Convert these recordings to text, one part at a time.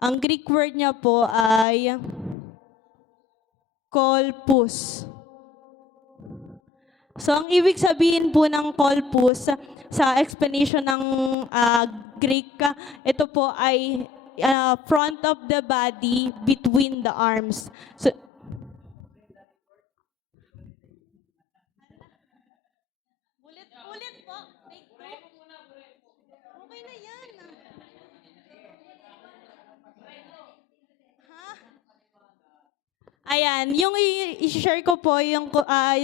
Ang Greek word niya po ay kolpus. So, ang ibig sabihin po ng kolpus sa explanation ng Greek, ito po ay front of the body between the arms. So, ulit po. Take two. Okay na yan. Ha? Ayan, yung i-share ko po yung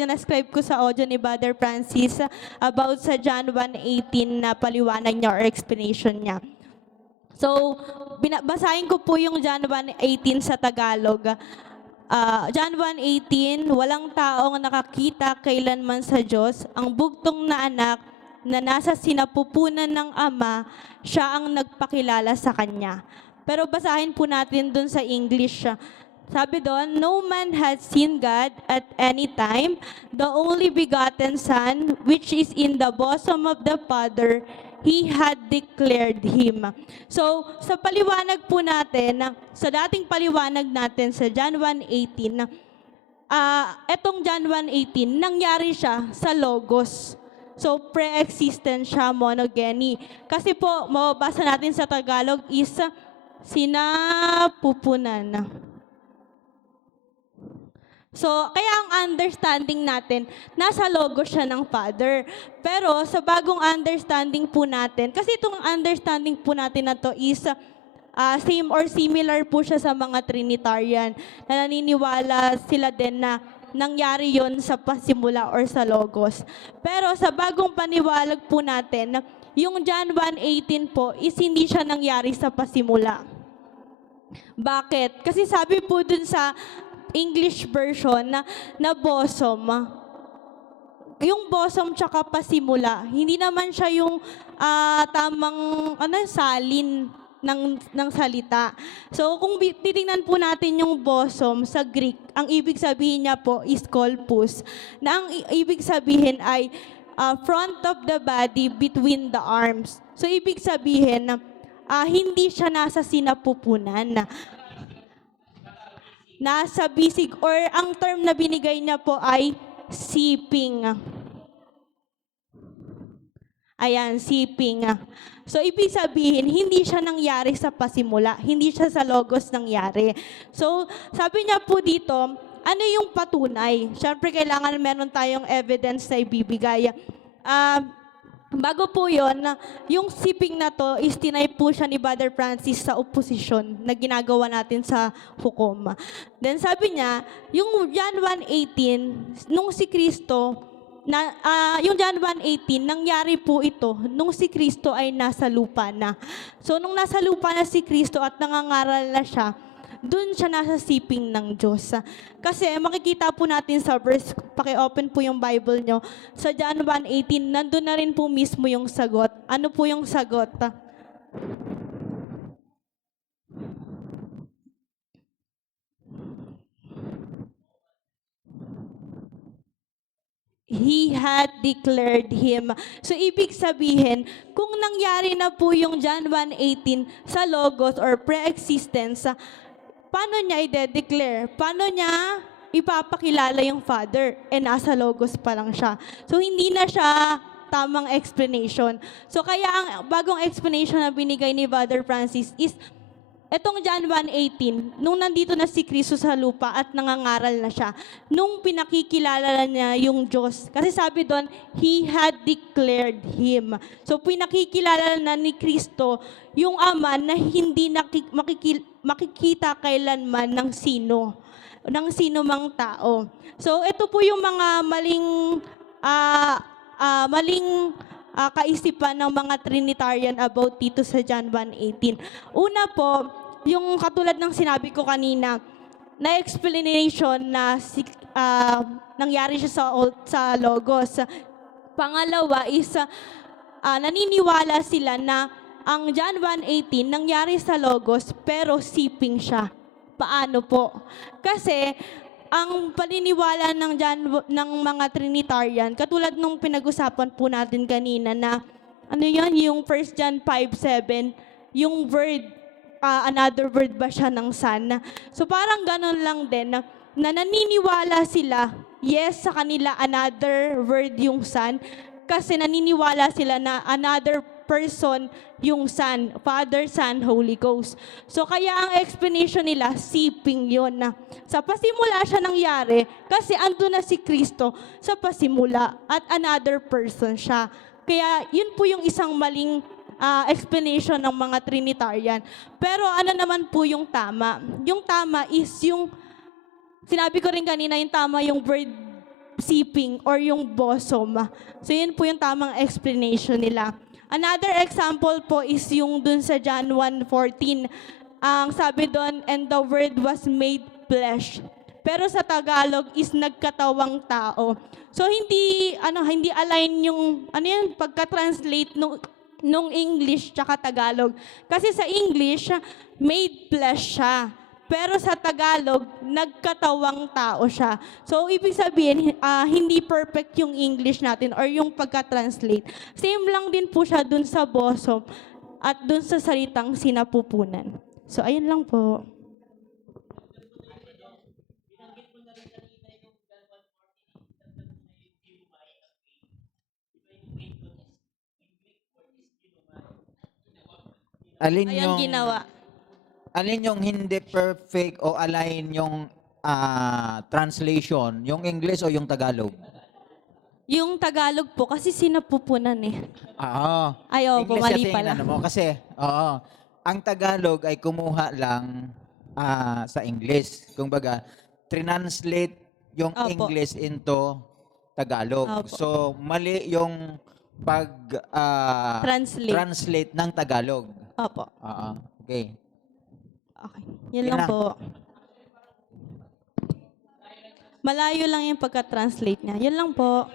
na-scribe ko sa audio ni Brother Francis about sa John 1:18 na paliwanag niya or explanation niya. So, basahin ko po yung John 1:18 sa Tagalog. John 1:18, walang taong nakakita kailanman sa Diyos, ang bugtong na anak na nasa sinapupunan ng Ama, siya ang nagpakilala sa Kanya. Pero basahin po natin dun sa English. Sabi doon, no man has seen God at any time, the only begotten Son, which is in the bosom of the Father, He had declared Him. So, sa paliwanag po natin, sa dating paliwanag natin sa John 1:18, etong John 1:18, nangyari siya sa Logos. So, pre-existent siya, monogeny. Kasi po, mababasa natin sa Tagalog is sinapupunan. So, kaya ang understanding natin, nasa Logos siya ng Father. Pero sa bagong understanding po natin, kasi itong understanding po natin na to is same or similar po siya sa mga Trinitarian, na naniniwala sila din na nangyari yon sa pasimula or sa Logos. Pero sa bagong paniwalag po natin, yung John 1:18 po is hindi siya nangyari sa pasimula. Bakit? Kasi sabi po dun sa English version na bosom, yung bosom tsaka pasimula, hindi naman siya yung tamang salin ng salita. So kung titingnan po natin yung bosom sa Greek, ang ibig sabihin niya po is kolpus, na ang ibig sabihin ay front of the body between the arms. So ibig sabihin hindi siya nasa sinapupunan, nasa bisig, or ang term na binigay niya po ay siping. Ayan, siping. So, ibig sabihin, hindi siya nangyari sa pasimula. Hindi siya sa Logos nangyari. So, sabi niya po dito, ano yung patunay? Siyempre, kailangan meron tayong evidence na ibibigay. Bago po yun, yung siping na to is tinay po siya ni Brother Francis sa opposition na ginagawa natin sa hukom. Then sabi niya, yung John 1:18, nung si Kristo, yung John 1:18, nangyari po ito nung si Kristo ay nasa lupa na. So nung nasa lupa na si Kristo at nangangaral na siya, doon siya nasa siping ng Diyos. Kasi makikita po natin sa verse, paki-open po yung Bible nyo, sa John 1:18, nandun na rin po mismo yung sagot. Ano po yung sagot? He had declared Him. So, ibig sabihin, kung nangyari na po yung John 1:18 sa Logos or pre-existence, paano niya i-declare? Paano niya ipapakilala yung Father? Nasa Logos pa lang siya. So, hindi na siya tamang explanation. So, kaya ang bagong explanation na binigay ni Brother Francis is, etong John 1:18, nung nandito na si Kristo sa lupa at nangangaral na siya, nung pinakikilala niya yung Diyos. Kasi sabi doon, He had declared Him. So, pinakikilala na ni Kristo yung Ama na hindi makikita kailanman ng sino mang tao. So, ito po yung mga maling kaisipan ng mga Trinitarian about dito sa John 1:18. Una po, yung katulad ng sinabi ko kanina, na explanation na nangyari siya sa Logos. Pangalawa is, naniniwala sila na ang John 1:18 nangyari sa Logos pero siping siya. Paano po? Kasi ang paniniwala ng mga Trinitarian, katulad nung pinag-usapan po natin kanina na, yung 1 John 5:7, yung word, another word ba siya ng sun? So parang ganun lang din na naniniwala sila, yes, sa kanila another word yung sun, kasi naniniwala sila na another person yung Son, Father, Son, Holy Ghost. So kaya ang explanation nila, siping yun na sa pasimula siya nangyari kasi ando na si Kristo sa pasimula at another person siya. Kaya yun po yung isang maling explanation ng mga Trinitarian. Pero ano naman po yung tama? Yung tama is yung, sinabi ko rin kanina, yung tama yung word siping or yung bosom. So yun po yung tamang explanation nila. Another example po is yung dun sa John 1:14. Ang sabi doon, and the word was made flesh. Pero sa Tagalog is nagkatawang tao. So hindi align yung pagka-translate nung English tsaka Tagalog. Kasi sa English made flesh siya. Pero sa Tagalog, nagkatawang tao siya. So, ibig sabihin, hindi perfect yung English natin or yung pagka-translate. Same lang din po siya dun sa bosom at dun sa salitang sinapupunan. So, ayun lang po. Alin Ayun yung ginawa. alin yung hindi perfect o align yung translation, yung English o yung Tagalog? Yung Tagalog po, kasi sinapupunan eh. Oo. Ay, oo, English mali kasi pala. inano mo kasi, oo. Ang Tagalog ay kumuha lang sa English. Kumbaga, translate yung Opo. English into Tagalog. Opo. So, mali yung pag Translate. translate ng Tagalog. Opo. Oo. Okay. Okay. Yun Yun lang lang. po. Malayo lang yung pagka-translate niya. Yun lang po.